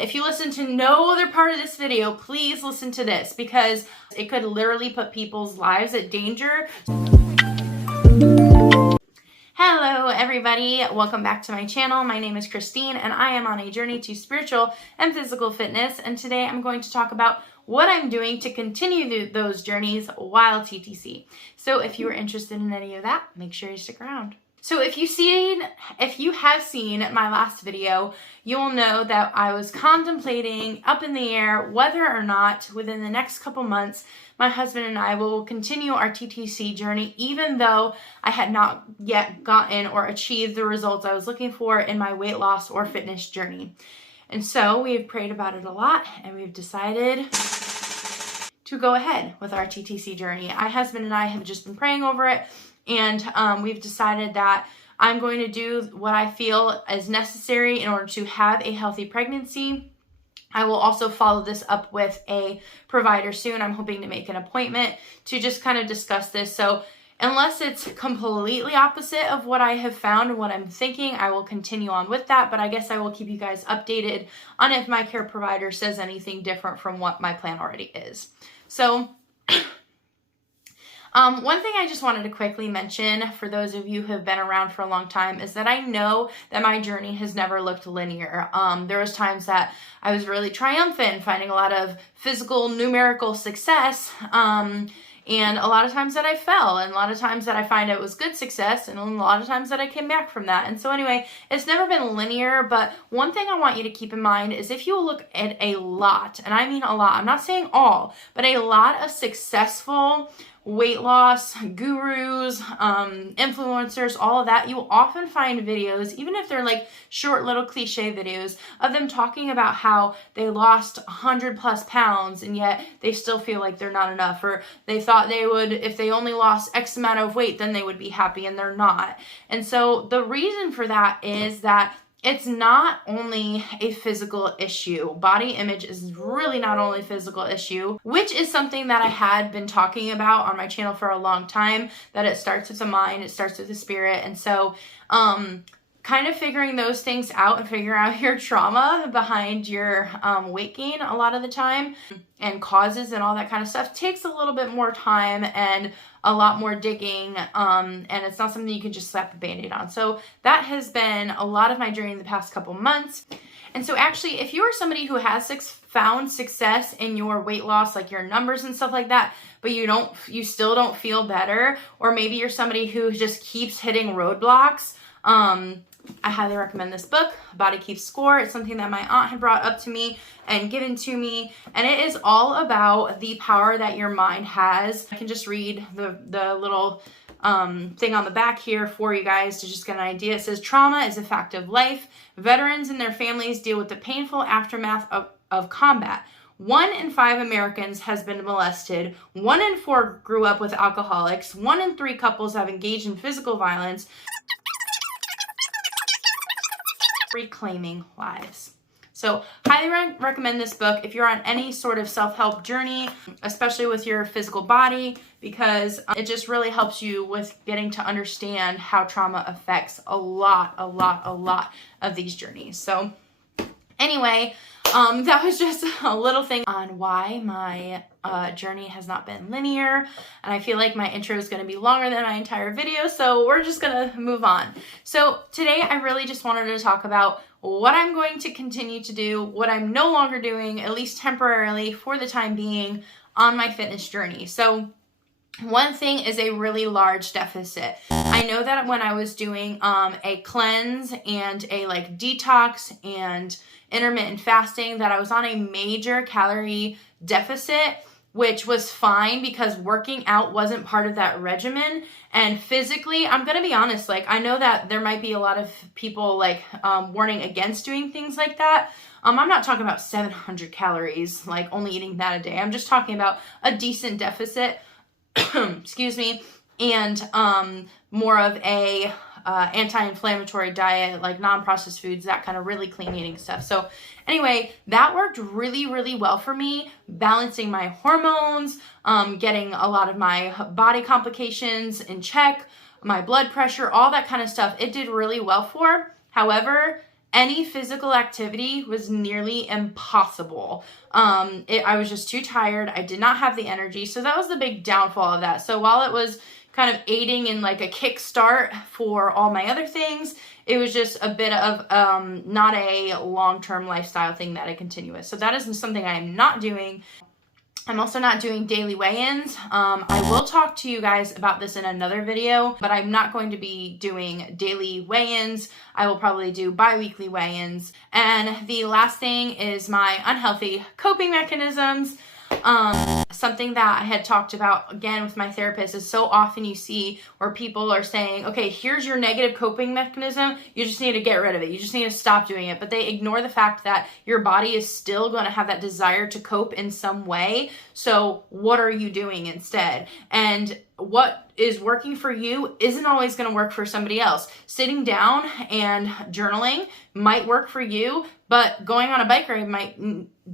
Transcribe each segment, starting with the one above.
If you listen to no other part of this video, please listen to this because it could literally put people's lives at danger. Hello everybody, welcome back to my channel. My name is Christine and I am on a journey to spiritual and physical fitness, and today I'm going to talk about what I'm doing to continue those journeys while TTC. So if you are interested in any of that, make sure you stick around. So if you have seen my last video, you'll know that I was contemplating up in the air whether or not within the next couple months my husband and I will continue our TTC journey, even though I had not yet gotten or achieved the results I was looking for in my weight loss or fitness journey. And so we've prayed about it a lot and we've decided to go ahead with our TTC journey. My husband and I have just been praying over it, and we've decided that I'm going to do what I feel is necessary in order to have a healthy pregnancy. I will also follow this up with a provider soon. I'm hoping to make an appointment to just kind of discuss this. So unless it's completely opposite of what I have found and what I'm thinking, I will continue on with that. But I guess I will keep you guys updated on if my care provider says anything different from what my plan already is. So one thing I just wanted to quickly mention for those of you who have been around for a long time is that I know that my journey has never looked linear. There was times that I was really triumphant, finding a lot of physical numerical success, and a lot of times that I fell, and a lot of times that I find it was good success, and a lot of times that I came back from that. And so anyway, it's never been linear, but one thing I want you to keep in mind is if you look at a lot, and I mean a lot, I'm not saying all, but a lot of successful weight loss gurus, influencers, all of that, you will often find videos, even if they're like short little cliche videos, of them talking about how they lost 100+ pounds and yet they still feel like they're not enough, or they thought they would, if they only lost X amount of weight, then they would be happy, and they're not. And so the reason for that is that it's not only a physical issue. Body image is really not only a physical issue, which is something that I had been talking about on my channel for a long time, that it starts with the mind, it starts with the spirit. And so kind of figuring those things out and figuring out your trauma behind your weight gain a lot of the time and causes and all that kind of stuff takes a little bit more time and a lot more digging, and it's not something you can just slap a band-aid on. So that has been a lot of my journey in the past couple months. And so actually, if you are somebody who has found success in your weight loss, like your numbers and stuff like that, but you still don't feel better, or maybe you're somebody who just keeps hitting roadblocks, I highly recommend this book, Body Keeps Score. It's something that my aunt had brought up to me and given to me, and it is all about the power that your mind has. I can just read the little thing on the back here for you guys to just get an idea. It says, trauma is a fact of life. Veterans and their families deal with the painful aftermath of combat. 1 in 5 Americans has been molested. 1 in 4 grew up with alcoholics. 1 in 3 couples have engaged in physical violence. Reclaiming lives. So highly recommend this book if you're on any sort of self-help journey, especially with your physical body, because it just really helps you with getting to understand how trauma affects a lot of these journeys. So anyway, that was just a little thing on why my journey has not been linear, and I feel like my intro is going to be longer than my entire video, so we're just going to move on. So today I really just wanted to talk about what I'm going to continue to do, what I'm no longer doing, at least temporarily for the time being, on my fitness journey. So one thing is a really large deficit. I know that when I was doing a cleanse and a detox and intermittent fasting, that I was on a major calorie deficit, which was fine because working out wasn't part of that regimen. And physically, I'm going to be honest, I know that there might be a lot of people warning against doing things like that. I'm not talking about 700 calories, only eating that a day. I'm just talking about a decent deficit, excuse me, and more of a anti-inflammatory diet, like non-processed foods, that kind of really clean eating stuff. So anyway, that worked really well for me, balancing my hormones, getting a lot of my body complications in check, my blood pressure, all that kind of stuff. It did really well for. However, any physical activity was nearly impossible. I was just too tired. I did not have the energy. So that was the big downfall of that. So while it was kind of aiding in like a kickstart for all my other things, it was just a bit of not a long-term lifestyle thing that I continue with. So that is something I am not doing. I'm also not doing daily weigh-ins. I will talk to you guys about this in another video, but I'm not going to be doing daily weigh-ins. I will probably do bi-weekly weigh-ins. And the last thing is my unhealthy coping mechanisms. Something that I had talked about again with my therapist is so often you see where people are saying, okay, here's your negative coping mechanism. You just need to get rid of it. You just need to stop doing it. But they ignore the fact that your body is still going to have that desire to cope in some way. So what are you doing instead? And what is working for you isn't always going to work for somebody else. Sitting down and journaling might work for you, but going on a bike ride might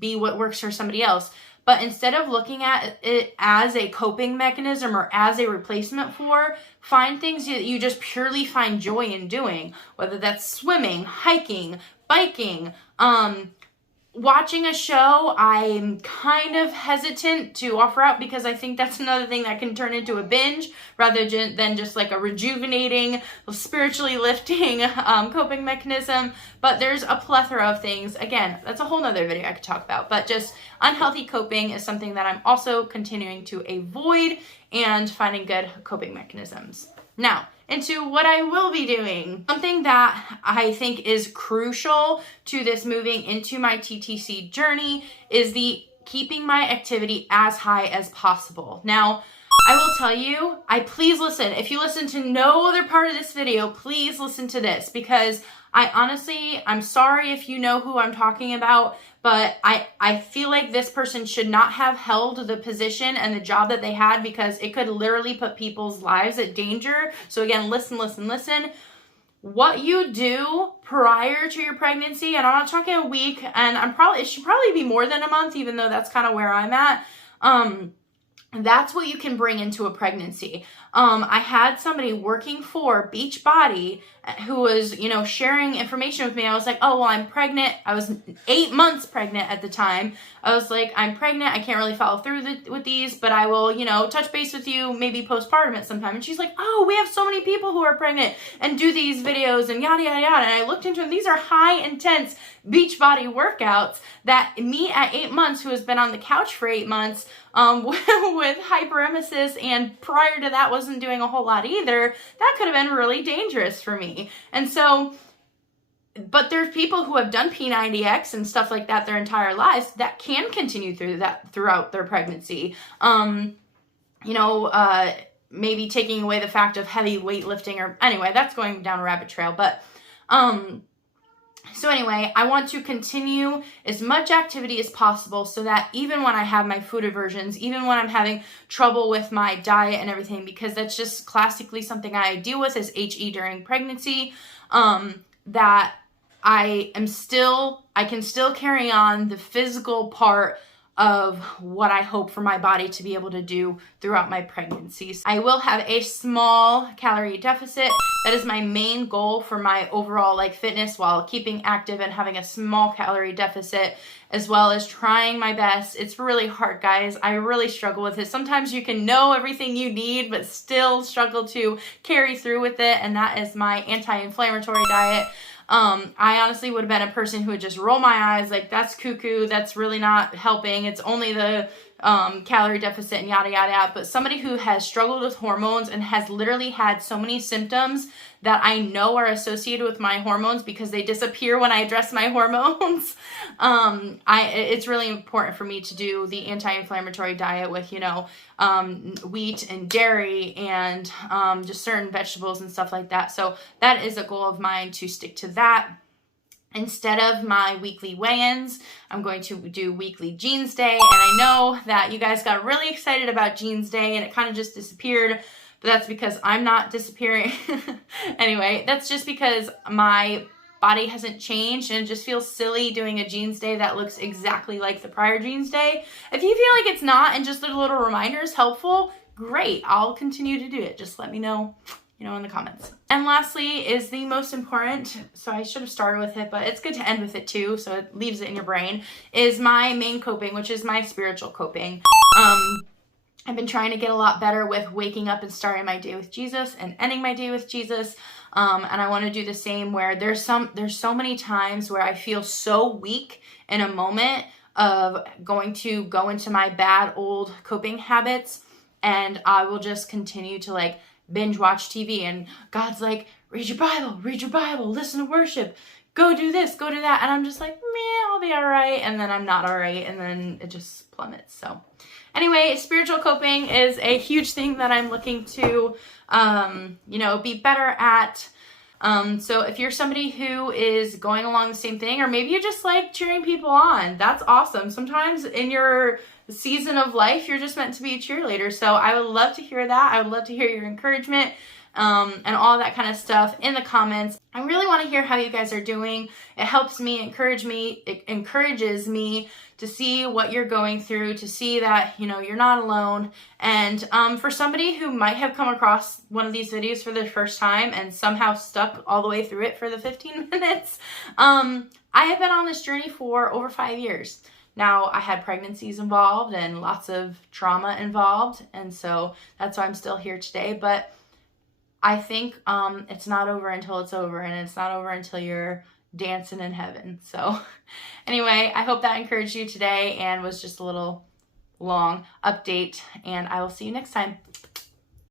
be what works for somebody else. But instead of looking at it as a coping mechanism or as a replacement for, find things that you just purely find joy in doing, whether that's swimming, hiking, biking, watching a show. I'm kind of hesitant to offer out because I think that's another thing that can turn into a binge rather than just like a rejuvenating, spiritually lifting coping mechanism. But there's a plethora of things. Again, that's a whole nother video I could talk about, but just unhealthy coping is something that I'm also continuing to avoid and finding good coping mechanisms. Now, into what I will be doing. Something that I think is crucial to this moving into my TTC journey is the keeping my activity as high as possible. Now, I will tell you, please listen. If you listen to no other part of this video, please listen to this because I'm sorry if you know who I'm talking about, but I feel like this person should not have held the position and the job that they had because it could literally put people's lives at danger. So again, listen. What you do prior to your pregnancy, and I'm not talking a week, and it should probably be more than a month, even though that's kind of where I'm at. That's what you can bring into a pregnancy. I had somebody working for Beachbody who was, sharing information with me. I was like, oh, well, I'm pregnant. I was 8 months pregnant at the time. I was like, I'm pregnant. I can't really follow through with these, but I will, touch base with you maybe postpartum at some time. And she's like, oh, we have so many people who are pregnant and do these videos and yada, yada, yada. And I looked into them. These are high intense Beachbody workouts that me at 8 months, who has been on the couch for 8 months, with hyperemesis and prior to that wasn't doing a whole lot either, that could have been really dangerous for me. And so, but there's people who have done P90X and stuff like that their entire lives that can continue throughout their pregnancy. Maybe taking away the fact of heavy weightlifting or anyway, that's going down a rabbit trail. But, so anyway, I want to continue as much activity as possible so that even when I have my food aversions, even when I'm having trouble with my diet and everything, because that's just classically something I deal with as HE during pregnancy, that I can still carry on the physical part of what I hope for my body to be able to do throughout my pregnancies. I will have a small calorie deficit. That is my main goal for my overall fitness, while keeping active and having a small calorie deficit, as well as trying my best. It's really hard, guys. I really struggle with it. Sometimes you can know everything you need, but still struggle to carry through with it. And that is my anti-inflammatory diet. I honestly would have been a person who would just roll my eyes like, that's cuckoo, that's really not helping, it's only the calorie deficit and yada, yada, yada. But somebody who has struggled with hormones and has literally had so many symptoms that I know are associated with my hormones because they disappear when I address my hormones. It's really important for me to do the anti-inflammatory diet with, wheat and dairy and just certain vegetables and stuff like that. So that is a goal of mine, to stick to that. Instead of my weekly weigh-ins, I'm going to do weekly jeans day. And I know that you guys got really excited about jeans day and it kind of just disappeared, but that's because I'm not disappearing. Anyway, that's just because my body hasn't changed and it just feels silly doing a jeans day that looks exactly like the prior jeans day. If you feel like it's not and just a little reminder is helpful, great. I'll continue to do it. Just let me know in the comments. And lastly is the most important, so I should have started with it, but it's good to end with it too, so it leaves it in your brain, is my main coping, which is my spiritual coping. I've been trying to get a lot better with waking up and starting my day with Jesus and ending my day with Jesus. And I want to do the same where there's so many times where I feel so weak in a moment of going to go into my bad old coping habits, and I will just continue to like binge watch TV, and God's like, read your Bible, listen to worship, go do this, go do that. And I'm just like, meh, I'll be all right. And then I'm not all right. And then it just plummets. So anyway, spiritual coping is a huge thing that I'm looking to, be better at. So if you're somebody who is going along the same thing, or maybe you just like cheering people on, that's awesome. Sometimes in your season of life, you're just meant to be a cheerleader. So I would love to hear that. I would love to hear your encouragement, and all that kind of stuff in the comments. I really want to hear how you guys are doing. It helps me, it encourages me to see what you're going through, to see that, you're not alone. And for somebody who might have come across one of these videos for the first time and somehow stuck all the way through it for the 15 minutes, I have been on this journey for over 5 years. Now, I had pregnancies involved and lots of trauma involved, and so that's why I'm still here today. But I think it's not over until it's over, and it's not over until you're dancing in heaven. So anyway, I hope that encouraged you today and was just a little long update, and I will see you next time.